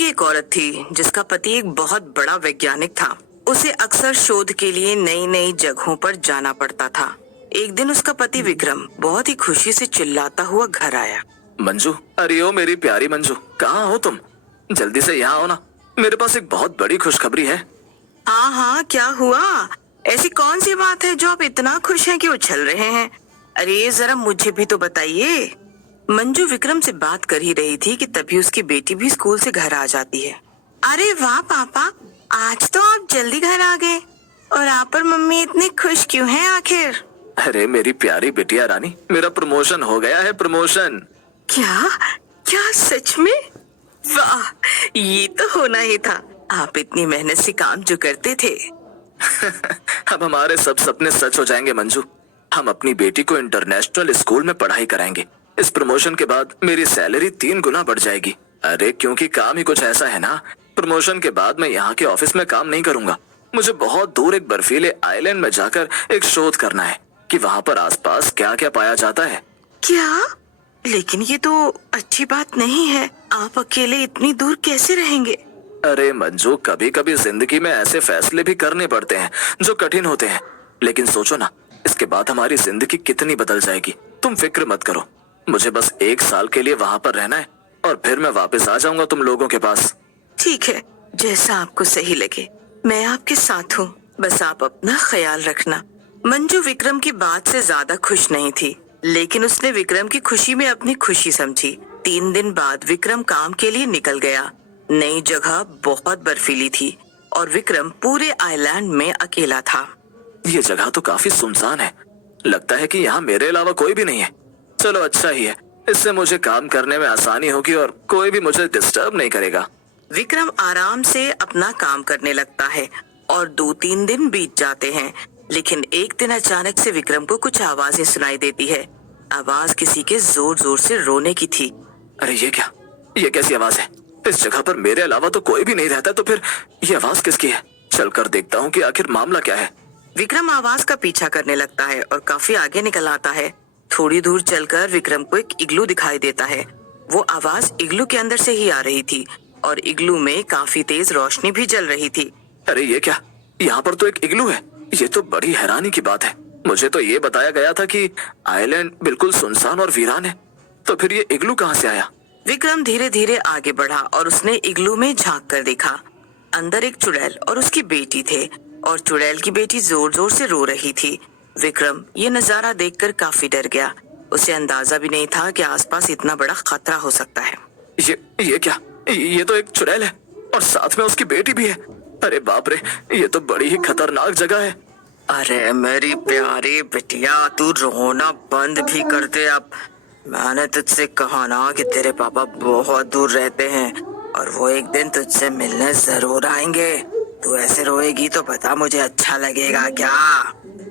की एक औरत थी जिसका पति एक बहुत बड़ा वैज्ञानिक था। उसे अक्सर शोध के लिए नई नई जगहों पर जाना पड़ता था। एक दिन उसका पति विक्रम बहुत ही खुशी से चिल्लाता हुआ घर आया। मंजू, अरे ओ मेरी प्यारी मंजू, कहाँ हो तुम? जल्दी से यहाँ आओ ना, मेरे पास एक बहुत बड़ी खुशखबरी है। हाँ हाँ, क्या हुआ? ऐसी कौन सी बात है जो आप इतना खुश हैं कि उछल रहे हैं? अरे जरा मुझे भी तो बताइए। मंजू विक्रम से बात कर ही रही थी कि तभी उसकी बेटी भी स्कूल से घर आ जाती है। अरे वाह पापा, आज तो आप जल्दी घर आ गए। और आप और मम्मी इतने खुश क्यों हैं आखिर? अरे मेरी प्यारी बिटिया रानी, मेरा प्रमोशन हो गया है, प्रमोशन। क्या क्या सच में? वाह, ये तो होना ही था। आप इतनी मेहनत से काम जो करते थे। अब हमारे सब सपने सच हो जाएंगे मंजू। हम अपनी बेटी को इंटरनेशनल स्कूल में पढ़ाई कराएंगे। इस प्रमोशन के बाद मेरी सैलरी 3 गुना बढ़ जाएगी। अरे क्योंकि काम ही कुछ ऐसा है ना, प्रमोशन के बाद मैं यहाँ के ऑफिस में काम नहीं करूंगा। मुझे बहुत दूर एक बर्फीले आइलैंड में जाकर एक शोध करना है कि वहाँ पर आसपास क्या क्या पाया जाता है। क्या? लेकिन ये तो अच्छी बात नहीं है। आप अकेले इतनी दूर कैसे रहेंगे? अरे मंजू, कभी कभी जिंदगी में ऐसे फैसले भी करने पड़ते हैं जो कठिन होते हैं। लेकिन सोचो ना, इसके बाद हमारी जिंदगी कितनी बदल जाएगी। तुम फिक्र मत करो, मुझे बस 1 साल के लिए वहाँ पर रहना है और फिर मैं वापस आ जाऊंगा तुम लोगों के पास। ठीक है, जैसा आपको सही लगे, मैं आपके साथ हूँ। बस आप अपना ख्याल रखना। मंजू विक्रम की बात से ज्यादा खुश नहीं थी, लेकिन उसने विक्रम की खुशी में अपनी खुशी समझी। 3 दिन बाद विक्रम काम के लिए निकल गया। नई जगह बहुत बर्फीली थी और विक्रम पूरे आइलैंड में अकेला था। ये जगह तो काफी सुनसान है, लगता है कि यहाँ मेरे अलावा कोई भी नहीं है। चलो अच्छा ही है, इससे मुझे काम करने में आसानी होगी और कोई भी मुझे डिस्टर्ब नहीं करेगा। विक्रम आराम से अपना काम करने लगता है और 2-3 दिन बीत जाते हैं। लेकिन एक दिन अचानक से विक्रम को कुछ आवाजें सुनाई देती है। आवाज किसी के जोर जोर से रोने की थी। अरे ये क्या, ये कैसी आवाज है? इस जगह पर मेरे अलावा तो कोई भी नहीं रहता, तो फिर ये आवाज किसकी है? चलकर देखता हूँ कि आखिर मामला क्या है। विक्रम आवाज का पीछा करने लगता है और काफी आगे निकल आता है। थोड़ी दूर चलकर विक्रम को एक इग्लू दिखाई देता है। वो आवाज इग्लू के अंदर से ही आ रही थी और इग्लू में काफी तेज रोशनी भी जल रही थी। अरे ये क्या, यहाँ पर तो एक इग्लू है। ये तो बड़ी हैरानी की बात है। मुझे तो ये बताया गया था कि आइलैंड बिल्कुल सुनसान और वीरान है, तो फिर ये इग्लू कहाँ से आया? विक्रम धीरे धीरे आगे बढ़ा और उसने इग्लू में झांक कर देखा। अंदर एक चुड़ैल और उसकी बेटी थे और चुड़ैल की बेटी जोर जोर से रो रही थी। विक्रम ये नजारा देखकर काफी डर गया। उसे अंदाजा भी नहीं था कि आसपास इतना बड़ा खतरा हो सकता है। ये क्या, ये तो एक चुड़ैल है और साथ में उसकी बेटी भी है। अरे बाप रे, ये तो बड़ी ही खतरनाक जगह है। अरे मेरी प्यारी बिटिया, तू रोना बंद भी कर दे अब। मैंने तुझसे कहा ना कि तेरे पापा बहुत दूर रहते हैं और वो एक दिन तुझसे मिलने जरूर आएंगे। तू ऐसे रोएगी तो पता मुझे अच्छा लगेगा क्या?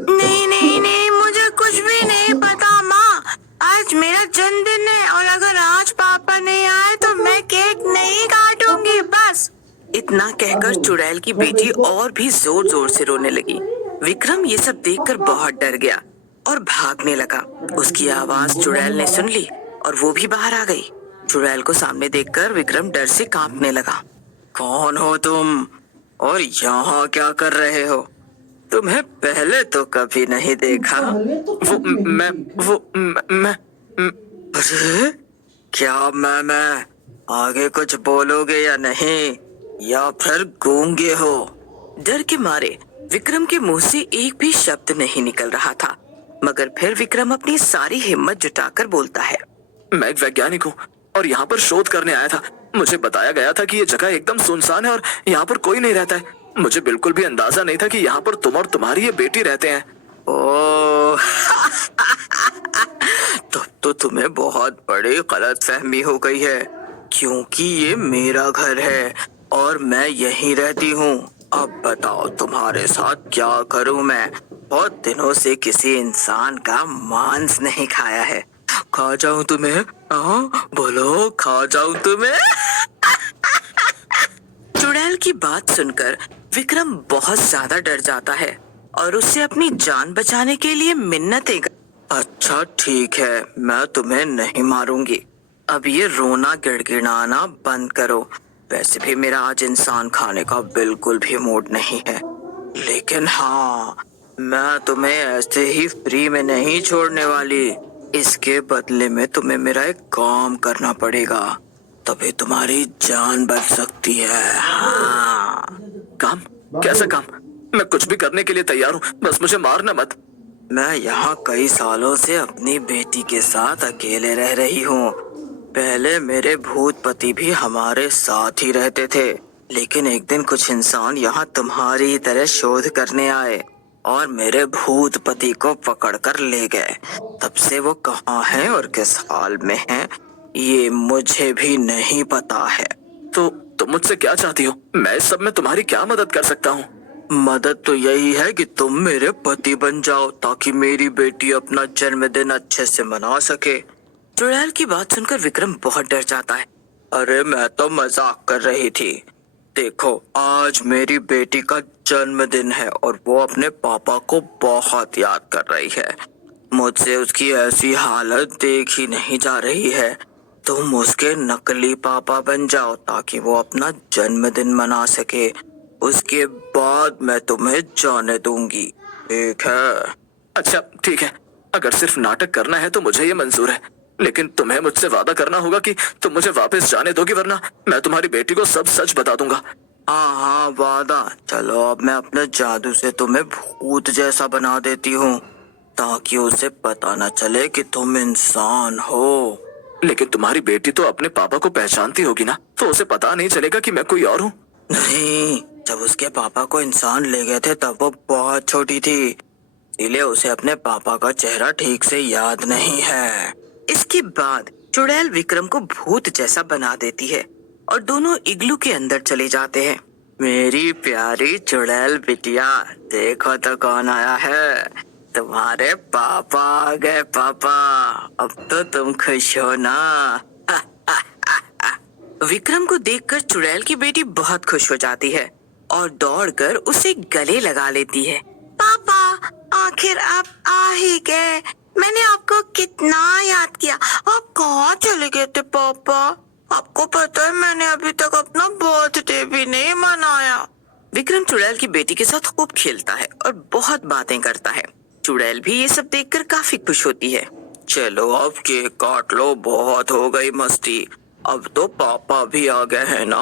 नहीं नहीं नहीं, मुझे कुछ भी नहीं पता माँ। आज मेरा जन्मदिन है और अगर आज पापा नहीं आए तो मैं केक नहीं काटूंगी बस। इतना कहकर चुड़ैल की बेटी और भी जोर जोर से रोने लगी। विक्रम ये सब देखकर बहुत डर गया और भागने लगा। उसकी आवाज चुड़ैल ने सुन ली और वो भी बाहर आ गई। चुड़ैल को सामने देखकर विक्रम डर से कांपने लगा। कौन हो तुम और यहाँ क्या कर रहे हो? तुम्हें पहले तो कभी नहीं देखा। मैं अरे क्या मैं आगे कुछ बोलोगे या नहीं, या फिर गूंगे हो? डर के मारे विक्रम के मुंह से एक भी शब्द नहीं निकल रहा था, मगर फिर विक्रम अपनी सारी हिम्मत जुटाकर बोलता है। मैं एक वैज्ञानिक हूँ और यहाँ पर शोध करने आया था। मुझे बताया गया था कि ये जगह एकदम सुनसान है और यहाँ पर कोई नहीं रहता है। मुझे बिल्कुल भी अंदाजा नहीं था कि यहाँ पर तुम और तुम्हारी ये बेटी रहते हैं। ओह तब तो तुम्हें बहुत बड़ी गलतफहमी हो गई है, क्योंकि ये मेरा घर है और मैं यहीं रहती हूँ। अब बताओ तुम्हारे साथ क्या करूँ मैं? बहुत दिनों से किसी इंसान का मांस नहीं खाया है। खा जाऊं तुम्हें? हाँ बोलो, खा जाऊं तुम्हें? चुड़ैल की बात सुनकर विक्रम बहुत ज्यादा डर जाता है और उससे अपनी जान बचाने के लिए मिन्नतें। अच्छा ठीक है, मैं तुम्हें नहीं मारूंगी। अब ये रोना गिड़गिड़ाना बंद करो वैसे भी मेरा आज इंसान खाने का बिल्कुल भी मूड नहीं है, लेकिन हाँ, मैं तुम्हें ऐसे ही फ्री में नहीं छोड़ने वाली। इसके बदले में तुम्हें मेरा एक काम करना पड़ेगा, तभी तुम्हारी जान बच सकती है। हाँ। काम? कैसा काम? मैं कुछ भी करने के लिए तैयार हूँ, बस मुझे मारना मत। मैं यहाँ कई सालों से अपनी बेटी के साथ अकेले रह रही हूँ। पहले मेरे भूत पति भी हमारे साथ ही रहते थे, लेकिन एक दिन कुछ इंसान यहाँ तुम्हारी ही तरह शोध करने आए और मेरे भूत पति को पकड़कर ले गए। तब से वो कहाँ है और किस हाल में है, ये मुझे भी नहीं पता है। तो तुम मुझसे क्या चाहती हो? मैं इस सब में तुम्हारी क्या मदद कर सकता हूँ? मदद तो यही है कि तुम मेरे पति बन जाओ, ताकि मेरी बेटी अपना जन्मदिन अच्छे से मना सके। चुड़ैल की बात सुनकर विक्रम बहुत डर जाता है। अरे मैं तो मजाक कर रही थी। देखो, आज मेरी बेटी का जन्मदिन है और वो अपने पापा को बहुत याद कर रही है। मुझसे उसकी ऐसी हालत देख ही नहीं जा रही है। तुम उसके नकली पापा बन जाओ ताकि वो अपना जन्मदिन मना सके। उसके बाद मैं तुम्हें जाने दूंगी, ठीक है? अच्छा ठीक है, अगर सिर्फ नाटक करना है तो मुझे ये मंजूर है, लेकिन तुम्हें मुझसे वादा करना होगा कि तुम मुझे वापस जाने दोगी, वरना मैं तुम्हारी बेटी को सब सच बता दूंगा। हाँ हाँ, वादा। चलो अब मैं अपने जादू से तुम्हें भूत जैसा बना देती हूँ, ताकि उसे पता न चले कि तुम इंसान हो। लेकिन तुम्हारी बेटी तो अपने पापा को पहचानती होगी ना, तो उसे पता नहीं चलेगा कि मैं कोई और हूँ। नहीं, जब उसके पापा को इंसान ले गए थे तब वो बहुत छोटी थी, इसलिए उसे अपने पापा का चेहरा ठीक से याद नहीं है। इसके बाद चुड़ैल विक्रम को भूत जैसा बना देती है और दोनों इग्लू के अंदर चले जाते हैं। मेरी प्यारी चुड़ैल बिटिया, देखो तो कौन आया है। तुम्हारे पापा आ गए। पापा, अब तो तुम खुश हो ना? विक्रम को देखकर चुड़ैल की बेटी बहुत खुश हो जाती है और दौड़कर उसे गले लगा लेती है। पापा, आखिर आप आ ही गए। मैंने आपको कितना याद किया। आप कहाँ चले गए थे पापा? आपको पता है मैंने अभी तक अपना बर्थडे भी नहीं मनाया। विक्रम चुड़ैल की बेटी के साथ खूब खेलता है और बहुत बातें करता है। चुड़ैल भी ये सब देखकर काफी खुश होती है। चलो अब केक काट लो, बहुत हो गई मस्ती। अब तो पापा भी आ गए हैं ना,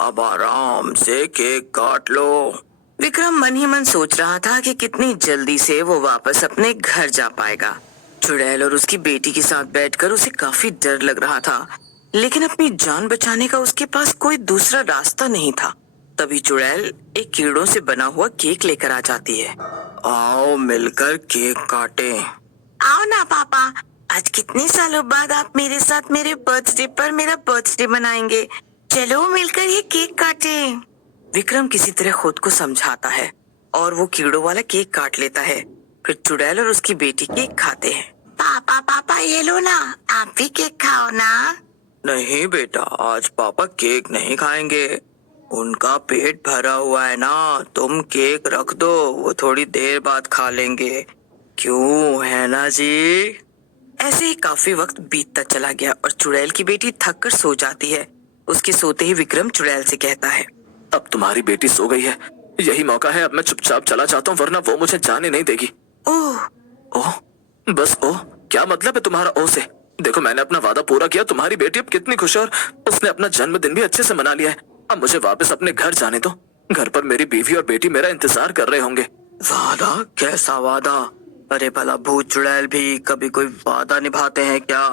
अब आराम से केक काट लो। विक्रम मन ही मन सोच रहा था कि कितनी जल्दी से वो वापस अपने घर जा पाएगा। चुड़ैल और उसकी बेटी के साथ बैठकर उसे काफी डर लग रहा था, लेकिन अपनी जान बचाने का उसके पास कोई दूसरा रास्ता नहीं था। तभी चुड़ैल एक कीड़ों से बना हुआ केक लेकर आ जाती है। आओ मिलकर केक काटें। आओ ना पापा, आज कितने सालों बाद आप मेरे साथ मेरे बर्थडे पर मेरा बर्थडे मनाएंगे। चलो मिलकर ये केक काटें। विक्रम किसी तरह खुद को समझाता है और वो कीड़ों वाला केक काट लेता है। फिर चुड़ैल और उसकी बेटी केक खाते हैं। पापा पापा, ये लो ना, आप भी केक खाओ ना। नहीं बेटा, आज पापा केक नहीं खाएंगे। उनका पेट भरा हुआ है ना, तुम केक रख दो, वो थोड़ी देर बाद खा लेंगे। क्यों, है ना जी? ऐसे ही काफी वक्त बीतता चला गया और चुड़ैल की बेटी थक कर सो जाती है। उसके सोते ही विक्रम चुड़ैल से कहता है, अब तुम्हारी बेटी सो गई है, यही मौका है, अब मैं चुपचाप चला जाता हूँ, वरना वो मुझे जाने नहीं देगी। ओह ओह, बस ओह? क्या मतलब है तुम्हारा ओह से? देखो, मैंने अपना वादा पूरा किया, तुम्हारी बेटी अब कितनी खुश है और उसने अपना जन्मदिन भी अच्छे से मना लिया है। अब मुझे वापस अपने घर जाने दो। घर पर मेरी बीवी और बेटी मेरा इंतजार कर रहे होंगे। वादा? कैसा वादा? अरे भला भूत चुड़ैल भी कभी कोई वादा निभाते हैं क्या?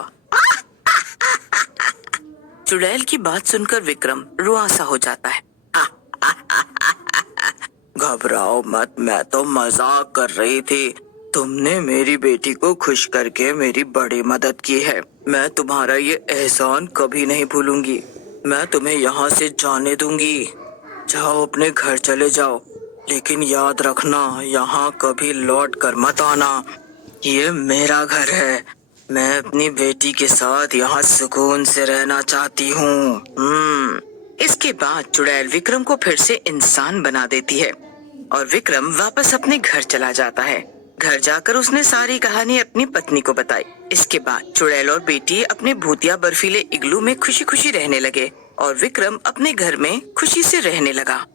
चुड़ैल की बात सुनकर विक्रम रुआसा हो जाता है। घबराओ मत, मैं तो मजाक कर रही थी। तुमने मेरी बेटी को खुश करके मेरी बड़ी मदद की है। मैं तुम्हारा ये एहसान कभी नहीं भूलूंगी। मैं तुम्हें यहाँ से जाने दूंगी। जाओ, अपने घर चले जाओ, लेकिन याद रखना, यहाँ कभी लौट कर मत आना। ये मेरा घर है। मैं अपनी बेटी के साथ यहाँ सुकून से रहना चाहती हूँ। इसके बाद चुड़ैल विक्रम को फिर से इंसान बना देती है और विक्रम वापस अपने घर चला जाता है। घर जाकर उसने सारी कहानी अपनी पत्नी को बताई। इसके बाद चुड़ैल और बेटी अपने भूतिया बर्फीले इग्लू में खुशी खुशी रहने लगे। और विक्रम अपने घर में खुशी से रहने लगा।